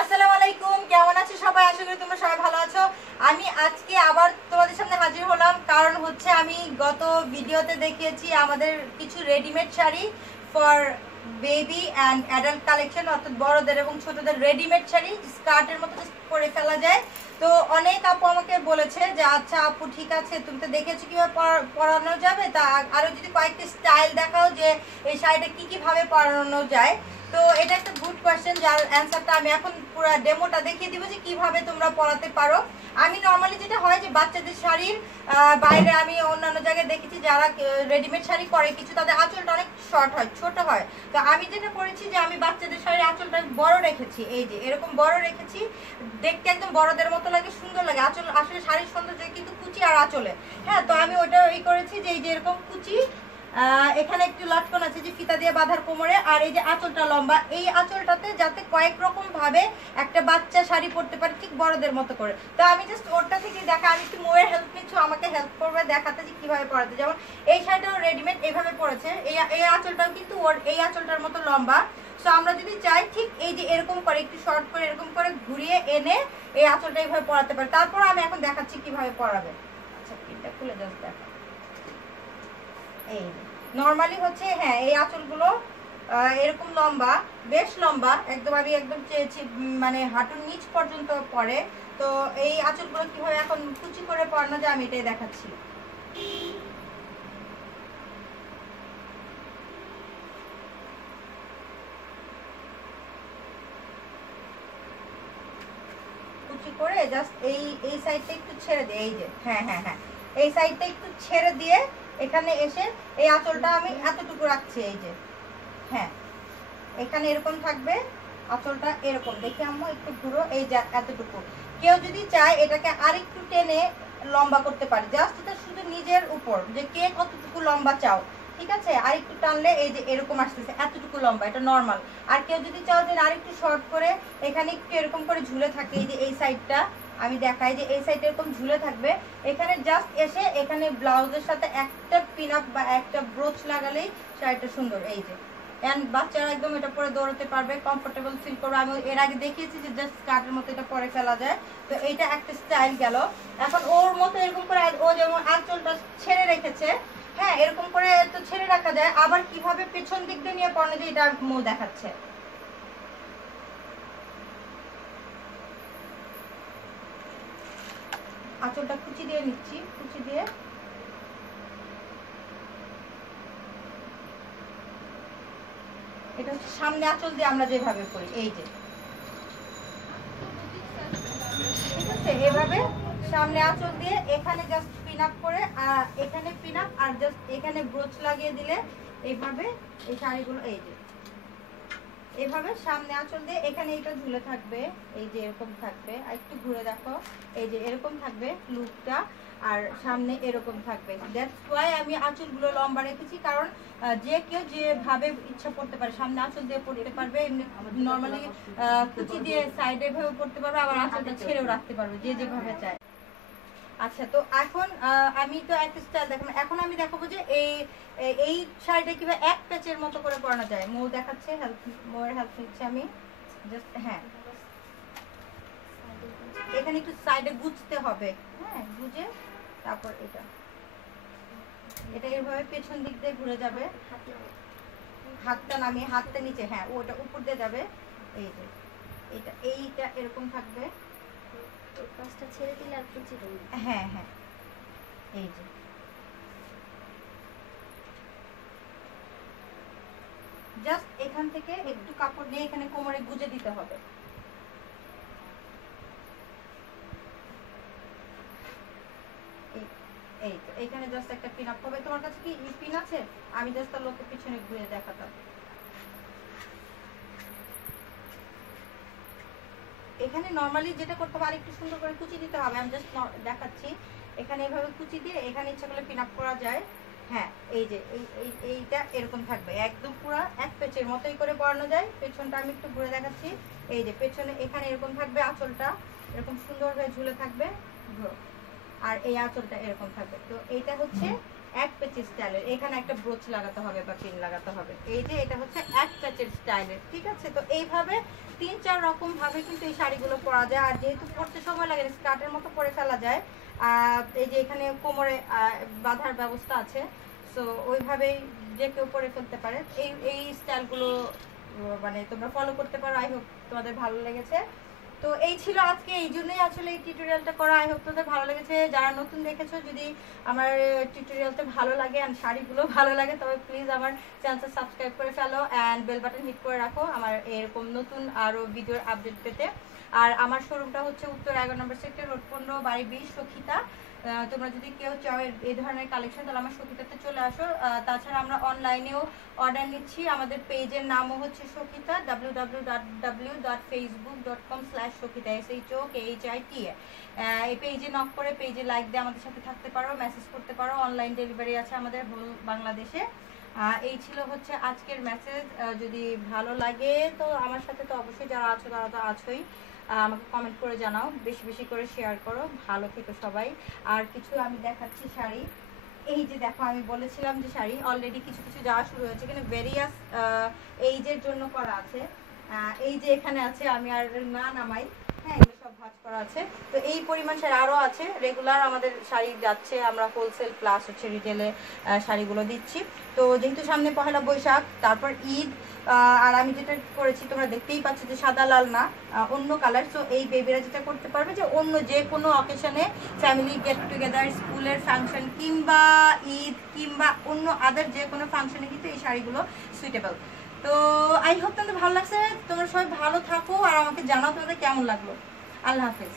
আসসালামু আলাইকুম, কেমন আছো সবাই? আশা করি সবাই ভালো আছো। আমি আজকে আবার তোমাদের সামনে হাজির হলাম, কারণ হচ্ছে আমি গত ভিডিওতে দেখিয়েছি আমাদের কিছু readymade sari for baby and adult collection অর্থাৎ বড়দের এবং ছোটদের রেডিমেড শাড়ি, স্কার্টের মতো পরে ফেলা যায়। তো অনেক আপু আমাকে বলেছে যে আচ্ছা আপু, ঠিক আছে, তুমি তো দেখেছ কীভাবে পরা- পরানো যাবে? তা আরও যদি কয়েকটি স্টাইল দেখাও যে এই শাড়িটা কি কীভাবে পরানো যায়। তো এটা একটা গুড কোয়েশ্চেন যার অ্যান্সারটা আমি এখন পুরো ডেমোটা দেখিয়ে দিব যে কীভাবে তোমরা পরাতে পারো। আমি নর্মালি যেটা হয় যে বাচ্চাদের শাড়ির বাইরে আমি অন্যান্য জায়গায় দেখেছি যারা রেডিমেড শাড়ি করে কিছু, তাদের আঁচলটা অনেক শর্ট হয়, ছোট হয়। তো আমি যেটা করেছি যে আমি বাচ্চাদের শাড়ির আঁচলটা বড় রেখেছি, এই যে এরকম বড় রেখেছি, দেখতে একদম বড়দের মতো লাগে, সুন্দর লাগে। আঁচল, আসলে শাড়ির সৌন্দর্য কিন্তু কুচি আর আঁচলে। হ্যাঁ তো আমি ওটা এই করেছি যে এই যে এরকম কুচি এখানে একটু লটকন আছে যে ফিতা দিয়ে বাঁধার কোমরে, আর এই যে আঁচলটা লম্বা, এই আঁচলটাতে যাতে কয়েক রকম ভাবে একটা বাচ্চা শাড়ি পরতে পারে ঠিক বড়দের মতো করে। তো আমি জাস্ট ওরটা থেকে দেখা, আমি একটু মোয়ের হেল্প নিচ্ছি, আমাকে হেল্প করবে, দেখাতে যে কীভাবে পরাতে যেমন এই শাড়িটাও রেডিমেড এইভাবে পড়েছে এই এই আঁচলটাও কিন্তু ওর এই আঁচলটার মতো লম্বা। সো আমরা যদি চাই, ঠিক এই যে এরকম করে, একটু শর্ট করে, এরকম করে ঘুরিয়ে এনে এই আঁচলটা এইভাবে পরাতে পারে। তারপর আমি এখন দেখাচ্ছি কীভাবে পরাবে। আচ্ছা পিনটা খুলে জাস্ট দেখা এই নর্মালি হচ্ছে হ্যাঁ এই আঁচলগুলো এরকম লম্বা, বেশ লম্বা, একদম আমি একদম চেয়েছি মানে হাঁটুর নিচ পর্যন্ত পরে তো এই আঁচলগুলো কীভাবে এখন কুচি করে পরানো যায় আমি এটাই দেখাচ্ছি। করে জাস্ট এই এই সাইডটা একটু ছেড়ে দিয়ে, এই যে হ্যাঁ হ্যাঁ হ্যাঁ এই সাইডটা একটু ছেড়ে দিয়ে এখানে এসে এই আঁচলটা আমি এতটুকু রাখছি, এই যে। হ্যাঁ এখানে এরকম থাকবে, আঁচলটা এরকম। দেখি আম্মু, একটু ঘুরো, এই যে এতটুকু। কেউ যদি চায় এটাকে আরেকটু টেনে লম্বা করতে পারে জাস্ট এটা শুধু নিজের উপর, যে কে কতটুকু লম্বা চাও, ঠিক আছে? আর একটু টানলে এই যে এরকম আসতেছে, এতটুকু লম্বা, এটা নর্মাল আর কেউ যদি চাও যে আরেকটু শর্ট করে, এখানে একটু এরকম করে ঝুলে থাকে, এই যে এই সাইডটা আমি দেখাই যে এই সাইডে এরকম ঝুলে থাকবে। এখানে জাস্ট এসে এখানে ব্লাউজের সাথে একটা পিন আপ বা একটা ব্রোচ লাগালেই শাড়িটা সুন্দর। এই যে। এন্ড বাচ্চারা একদম এটা পরে দৌড়াতে পারবে কমফোর্টেবল ফিল করবে। আমি এর আগে দেখিয়েছি যে জাস্ট স্কার্টের মতো এটা পরে ফেলা যায়। তো এইটা একটা স্টাইল গেল। এখন ওর মতো এরকম করে ও যেমন আঁচলটা ছেড়ে রেখেছে হ্যাঁ এরকম করে তো ছেড়ে রাখা যায়। আবার কীভাবে পেছন দিক দিয়ে নিয়ে পড়নে দিয়ে এটা মূল দেখাচ্ছে। আঁচলটা কুচি দিয়ে নিচ্ছি, কুচি দিয়ে। এটা হচ্ছে সামনে আঁচল দিয়ে আমরা যেভাবে করি, এই যে। ঠিক আছে? এভাবে সামনে আঁচল দিয়ে এখানে জাস্ট পিন আপ করে আর এখানে পিন আপ আর জাস্ট এখানে ব্রোচ লাগিয়ে দিলে এইভাবে এই শাড়িগুলো, এই যে। এভাবে সামনে আঁচল দিয়ে এখানে এটা ঝুলে থাকবে, এই যে এরকম থাকবে। আর একটু ঘুরে দেখো, এই যে এরকম থাকবে লুকটা আর সামনে এরকম থাকবে। দ্যাটস ওয়াই আমি আঁচলগুলো লম্বা রেখেছি, কারণ যে কেউ যেভাবে ইচ্ছা করতে পারে, সামনে আঁচল দিয়ে পড়তে পারবে, এমনি নর্মালি কুচি দিয়ে সাইডে ভাবে পড়তে পারবে, আবার আঁচলটা ছেড়েও রাখতে পারবে, যে যেভাবে চায়। আচ্ছা তো এখন আমি তো একটা স্টাইল দেখালাম। এখন আমি দেখাবো যে এই এই- শাড়িটা কীভাবে এক প্যাচের মতো করে পরানো যায়? মৌ দেখাচ্ছে হেল্প মোয়ের হেল্প নিচ্ছে আমি। জাস্ট হ্যাঁ। এখানে একটু সাইডে গুজতে হবে। হ্যাঁ গুজে তারপর এটা। এটা এভাবে পেছন দিক দিয়ে ঘুরে যাবে। হাতটা নামিয়ে, হাতটা নিচে হ্যাঁ ওটা উপর দিয়ে যাবে। এই যে, এটা, এইটা এরকম থাকবে। পাশটা ছেড়ে দিলে আর কুচি হ্যাঁ হ্যাঁ। এই যে। জাস্ট এখান থেকে একটু কাপড় নিয়ে এখানে কোমরে গুজে দিতে হবে। এই- এই তো। এখানে জাস্ট একটা পিন আপ হবে তোমার কাছে কি পিন আছে? আমি জাস্ট তার লোকের পিছনে ঘুরে দেখাতাম। এখানে নর্মালি যেটা করতে হবে, আরেকটু সুন্দর করে কুচি দিতে হবে। আমি জাস্ট দেখাচ্ছি। এখানে এভাবে কুচি দিয়ে এখানে ইচ্ছা করলে পিন আপ করা যায়। হ্যাঁ এই যে, এই, এই- এইটা এরকম থাকবে। একদম পুরো এক পেচের মতোই করে পরানো যায়। পেছনটা আমি একটু ঘুরে দেখাচ্ছি। এই যে, পেছনে এখানে এরকম থাকবে আঁচলটা। এরকম সুন্দর হয়ে ঝুলে থাকবে। আর এই আঁচলটা এরকম থাকবে। তো এইটা হচ্ছে এক প্যাচের স্টাইলের এখানে একটা ব্রোচ লাগাতে হবে বা পিন লাগাতে হবে। এই যে এটা হচ্ছে এক প্যাচের স্টাইলের ঠিক আছে? তো এইভাবে তিন চার রকম ভাবে কিন্তু এই শাড়িগুলো পরা যায়। আর যেহেতু পরতে সময় লাগে স্কার্টের মতো পরে ফেলা যায়। এই যে এখানে কোমরে বাঁধার ব্যবস্থা আছে। সো ওইভাবেই যে কেউ পরে ফেলতে পারে। এই এই স্টাইলগুলো মানে তোমরা ফলো করতে পারো। আই হোপ তোমাদের ভালো লেগেছে। তো এই ছিল আজকে, এই জন্যই আসলে এই টিউটোরিয়ালটা করা। আই হোপ তোদের ভালো লেগেছে। যারা নতুন দেখেছ, যদি আমার টিউটোরিয়ালটা ভালো লাগে অ্যান্ড শাড়িগুলো ভালো লাগে, তবে প্লিজ আমার চ্যানেলটা সাবস্ক্রাইব করে ফেলো অ্যান্ড বেল বাটন হিট করে রাখো আমার এরকম নতুন আরও ভিডিওর আপডেট পেতে। আর আমার শোরুমটা হচ্ছে উত্তর এগারো নম্বর সেক্টর, রোড পনেরো, বাড়ি বিশ, সখিতা। তোমরা যদি কেউ চাও এই ধরনের কালেকশন তাহলে আমার সখিতাতে চলে আসো। তাছাড়া আমরা অনলাইনেও অর্ডার নিচ্ছি। আমাদের পেজের নামও হচ্ছে Sakhita W W W dot Facebook dot com slash Sakhita S H O K H I T এই পেজে নক করে পেজে লাইক দিয়ে আমাদের সাথে থাকতে পারো মেসেজ করতে পারো। অনলাইন ডেলিভারি আছে আমাদের হোল বাংলাদেশে। এই ছিল হচ্ছে আজকের মেসেজ যদি ভালো লাগে তো আমার সাথে তো অবশ্যই যারা আছো তারা তো আছোই। আমাকে কমেন্ট করে জানাও। বেশি বেশি করে শেয়ার করো। ভালো থেকো সবাই। আর কিছু আমি দেখাচ্ছি শাড়ি। এই যে দেখো, আমি বলেছিলাম যে শাড়ি অলরেডি কিছু কিছু যাওয়া শুরু হয়েছে কিন্তু ভেরিয়াস এইজের জন্য করা আছে। এই যে এখানে আছে, আমি আর না নামাই। হ্যাঁ ভাঁজ করা আছে। তো এই পরিমাণ শাড়ি আরও আছে। রেগুলার আমাদের শাড়ি যাচ্ছে, আমরা হোলসেল প্লাস হচ্ছে রিটেলে শাড়িগুলো দিচ্ছি। তো যেহেতু সামনে পহেলা বৈশাখ, তারপর ঈদ আর আমি যেটা করেছি, তোমরা দেখতেই পাচ্ছ যে সাদা লাল না অন্য কালার সো এই বেবিরা যেটা করতে পারবে যে অন্য যে কোনো অকেশনে ফ্যামিলি গেট টুগেদার স্কুলের ফাংশন কিংবা ঈদ কিংবা অন্য আদার যে কোনো ফাংশনে কিন্তু এই শাড়িগুলো সুইটেবল তো আই হোপ তোমাদের ভালো লাগছে। তোমরা সবাই ভালো থাকো, আর আমাকে জানাও তোমাদের কেমন লাগল। আল্লাহ হাফেজ